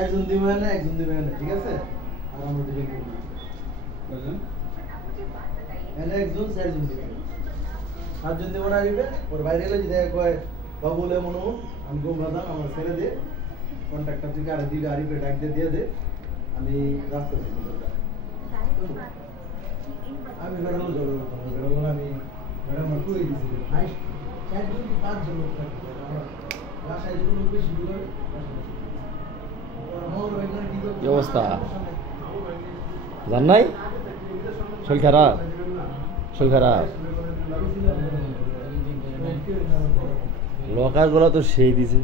একজন দিবেন না একজন দিবেন না, ঠিক আছে? আর আমরা দিবেন কয়জন? এনে একজন চারজন দিবেন, 7জন দিব না দিবে। ওর বাইরে গেলে যদি কয় বাবুলে মনে আমি গোমরাদান আমার ছেড়ে দে, কন্ট্রাক্টর থেকে আরে দিবে, আরিফে ডাক দিয়ে দে, আমি রাস্তা থেকে আমি বেরোলো জড়ো করতাম, বেরোলো আমি ম্যাডাম আমার কই দিয়েছি ভাই 4জন কি 5জন লোক থাকবে আমার বাসায় যদি লোক বেশি দূরে কি অবস্থা? জান নাই? শরীর খারাপ? শরীর খারাপ? লকার গুলো তো সেই দিছে।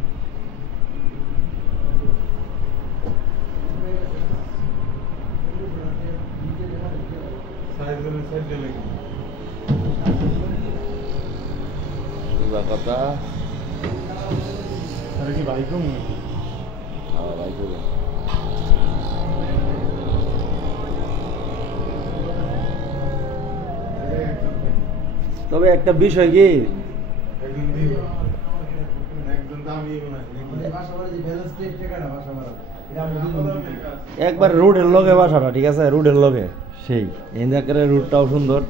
কথা কি বাইক তবে একটা বিষয় কি, একবার রুটের লগে বাসাটা, ঠিক আছে? রুটের লগে সেই এখানে রুটটাও সুন্দর।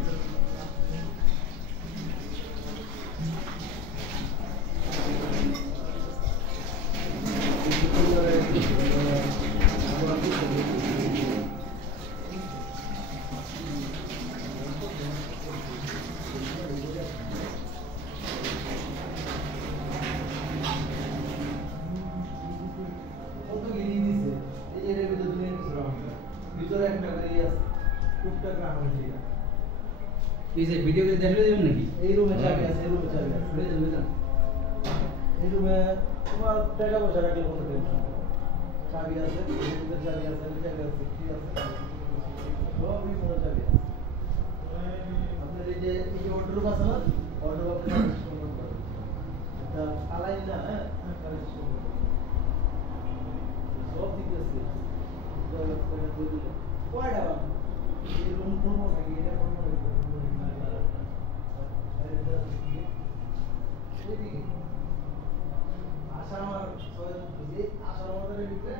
ভিডিও করে দেখলে দেবেন নাকি? এই রুমে চাবি আছে, এই রুমে চাবি আছে, এই রুমে তোমার টাকা পয়সা রাখলে কোনো টেনশন নেই। চাবি আছে, এই চাবি আছে, এই চাবি আছে, কি আছে সবই কোনো চাবি আছে। আপনার এই যে ওয়ার্ডরোব আছে না, ওয়ার্ডরোব আপনি সংগ্রহ করেন, এটা আলাই না, হ্যাঁ সব ঠিক আছে। কয়টা এই রুম করবো নাকি এটা করবো নাকি? আশা আমার আশার আমাদের ভিতরে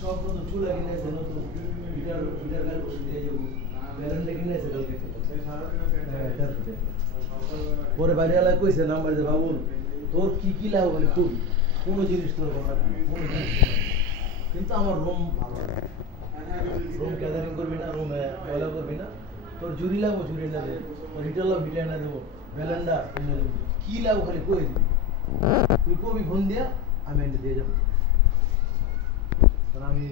সব নতুন চুলা কিনেছে, নতুন হিটার গাল বসে দিয়ে যাবো, ব্যালেন্ডে কিনেছে কালকে। পরে বাড়ি এলাকায় কইছে নাম্বার যে বাবু তোর কি কি লাগবে বলে খুব কোনো জিনিস তোর কথা কোনো জিনিস, কিন্তু আমার রুম ভালো, রুম গ্যাদারিং করবি না, রুমে ময়লা করবি না, তোর জুড়ি লাগবো জুড়ি এনে দেবো, তোর হিটার লাগবো হিটার এনে দেবো, ব্যালেন্ডার এনে দেবো, কি লাগবো খালি কই দিবি, তুই কবি ফোন দিয়া আমি এনে দিয়ে যাবো। আমি